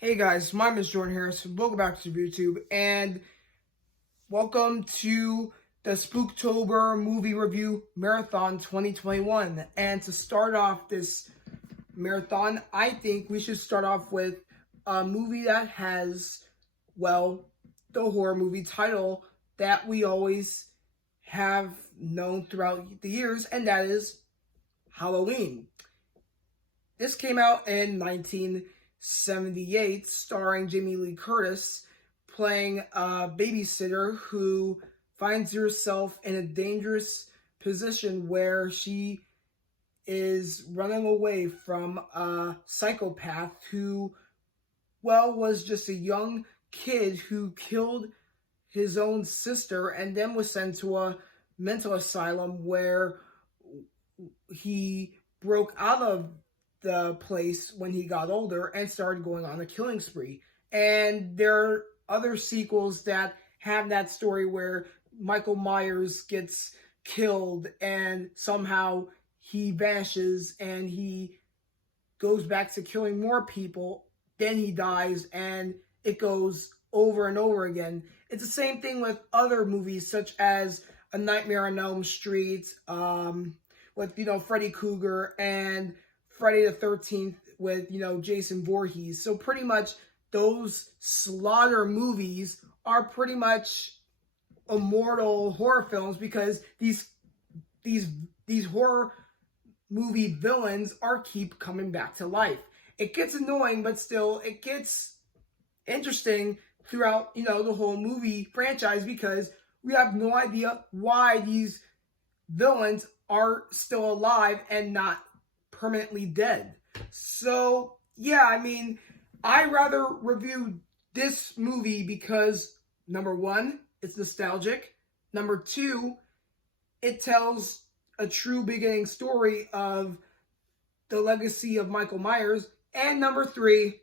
Hey guys, my name is Jordan Harris. Welcome back to YouTube, and welcome to the Spooktober Movie Review Marathon 2021. And to start off this marathon, I think we should start off with a movie that has, well, the horror movie title that we always have known throughout the years, and that is Halloween. This came out in 1978, starring Jamie Lee Curtis playing a babysitter who finds herself in a dangerous position where she is running away from a psychopath who, well, was just a young kid who killed his own sister and then was sent to a mental asylum where he broke out of the place when he got older and started going on a killing spree. And there are other sequels that have that story where Michael Myers gets killed and somehow he vanishes and he goes back to killing more people, then he dies, and it goes over and over again. It's the same thing with other movies such as A Nightmare on Elm Street, with Freddy Krueger, and Friday the 13th with Jason Voorhees. So pretty much those slaughter movies are pretty much immortal horror films because these horror movie villains keep coming back to life. It gets annoying, but still it gets interesting throughout the whole movie franchise because we have no idea why these villains are still alive and not permanently dead. So yeah, I rather review this movie because number one, it's nostalgic. Number two, it tells a true beginning story of the legacy of Michael Myers. And number three,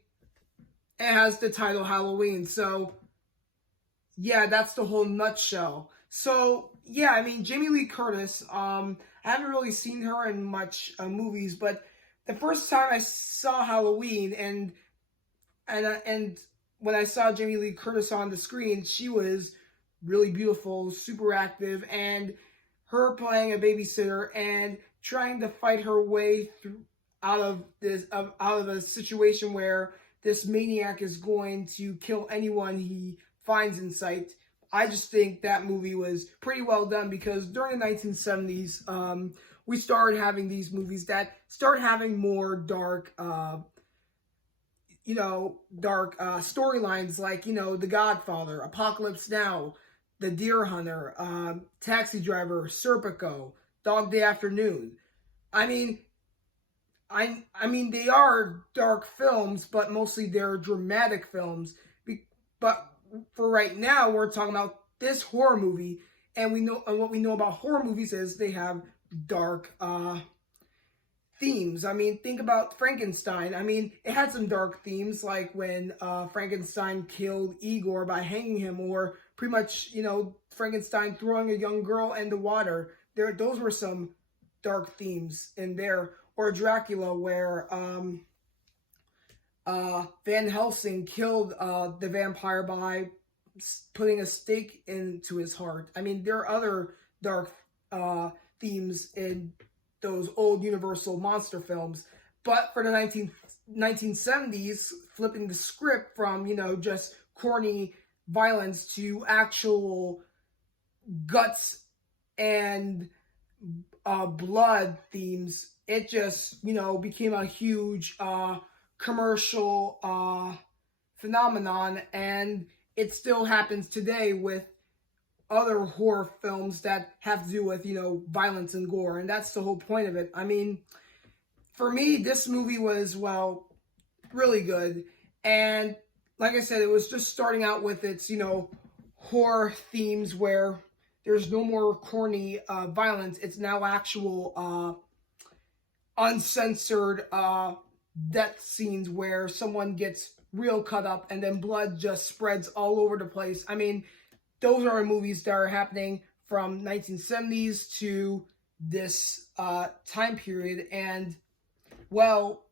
it has the title Halloween. So yeah, that's the whole nutshell. So yeah, Jamie Lee Curtis, I haven't really seen her in much movies, but the first time I saw Halloween and when I saw Jamie Lee Curtis on the screen, she was really beautiful, super active, and her playing a babysitter and trying to fight her way through out of a situation where this maniac is going to kill anyone he finds in sight. I just think that movie was pretty well done because during the 1970s, we started having these movies that start having more dark, storylines like, The Godfather, Apocalypse Now, The Deer Hunter, Taxi Driver, Serpico, Dog Day Afternoon. They are dark films, but mostly they're dramatic films. But for right now, we're talking about this horror movie, and what we know about horror movies is they have dark themes. Think about Frankenstein. It had some dark themes, like when Frankenstein killed Igor by hanging him, or pretty much, Frankenstein throwing a young girl in the water. Those were some dark themes in there. Or Dracula, where Van Helsing killed the vampire by putting a stake into his heart. There are other dark themes in those old Universal monster films. But for the 1970s, flipping the script from, just corny violence to actual guts and blood themes, it just, became a huge commercial phenomenon, and it still happens today with other horror films that have to do with, violence and gore, and that's the whole point of it. For me, this movie was, well, really good, and like I said, it was just starting out with its, horror themes where there's no more corny violence. It's now actual uncensored death scenes where someone gets real cut up and then blood just spreads all over the place. Those are movies that are happening from 1970s to this time period. And, well,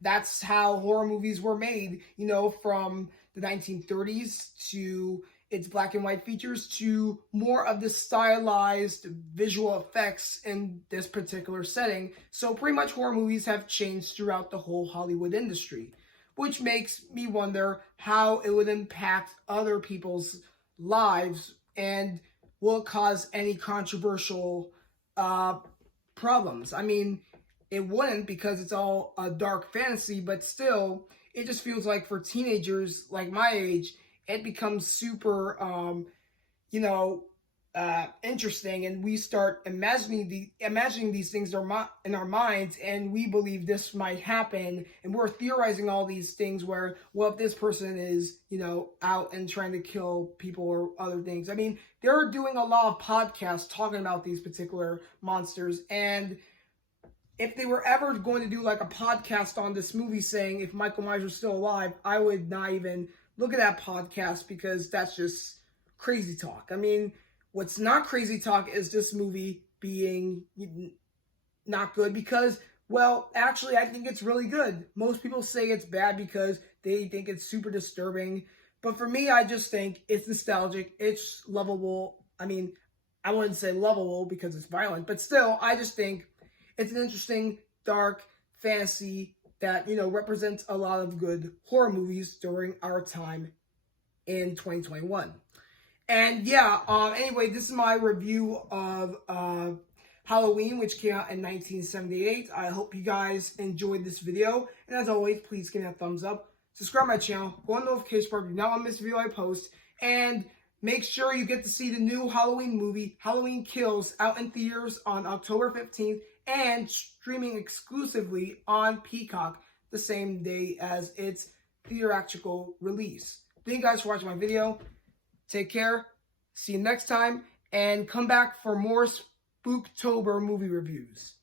that's how horror movies were made, you know, from the 1930s to its black and white features to more of the stylized visual effects in this particular setting. So pretty much horror movies have changed throughout the whole Hollywood industry, which makes me wonder how it would impact other people's lives and will it cause any controversial problems. I mean, it wouldn't because it's all a dark fantasy, but still, it just feels like for teenagers like my age, it becomes super, you know, interesting, and we start imagining these things in our minds, and we believe this might happen, and we're theorizing all these things. Where, well, if this person is, you know, out and trying to kill people or other things. I mean, they're doing a lot of podcasts talking about these particular monsters, and if they were ever going to do like a podcast on this movie saying if Michael Myers was still alive, I would not even look at that podcast because that's just crazy talk. I mean, what's not crazy talk is this movie being not good because, well, actually, I think it's really good. Most people say it's bad because they think it's super disturbing. But for me, I just think it's nostalgic. It's lovable. I mean, I wouldn't say lovable because it's violent, but still, I just think it's an interesting, dark fantasy that, you know, represents a lot of good horror movies during our time in 2021. And yeah, anyway, this is my review of Halloween, which came out in 1978. I hope you guys enjoyed this video. And as always, please give me a thumbs up. Subscribe to my channel. Go on the notification bar if you do not want to miss a video I post. And make sure you get to see the new Halloween movie, Halloween Kills, out in theaters on October 15th and streaming exclusively on Peacock the same day as its theatrical release. Thank you guys for watching my video. Take care. See you next time. And come back for more Spooktober movie reviews.